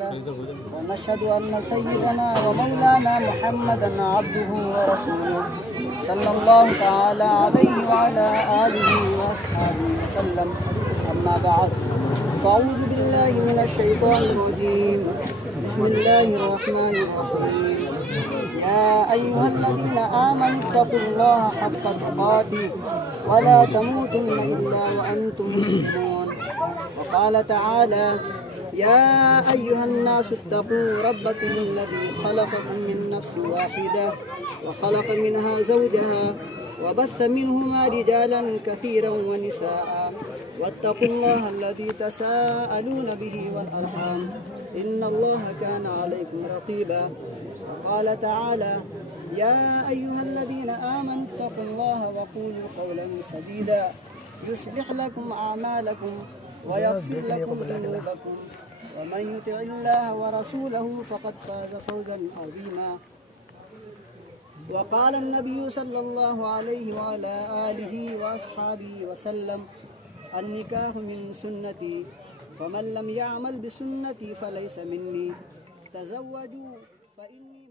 له، ونشهد أن سيدنا ومولانا محمدا عبده ورسوله صلى الله تعالى عليه وعلى آله وأصحابه وسلم. أما بعد، فأعوذ بالله من الشيطان الرجيم. بسم الله الرحمن الرحيم. يا أيها الذين آمنوا اتقوا الله حق تقاته ولا تموتن إلا وأنتم مسلمون. وقال تعالى: يا أيها الناس اتقوا ربكم الذي خلقكم من نفس واحدة وخلق منها زوجها وبث منهما رجالا كثيرا ونساء، واتقوا الله الذي تساءلون به والأرحام إن الله كان عليكم رقيبا. وقال تعالى: يا أيها الذين آمنوا اتقوا الله وقولوا قولا سديدا يصلح لكم أعمالكم ويغفر لكم ذنوبكم، ومن يطع الله ورسوله فقد فاز فوزا عظيما. وقال النبي صلى الله عليه وعلى آله وأصحابه وسلم: النكاح من سنتي، فمن لم يعمل بسنتي فليس مني. تزوجوا فإني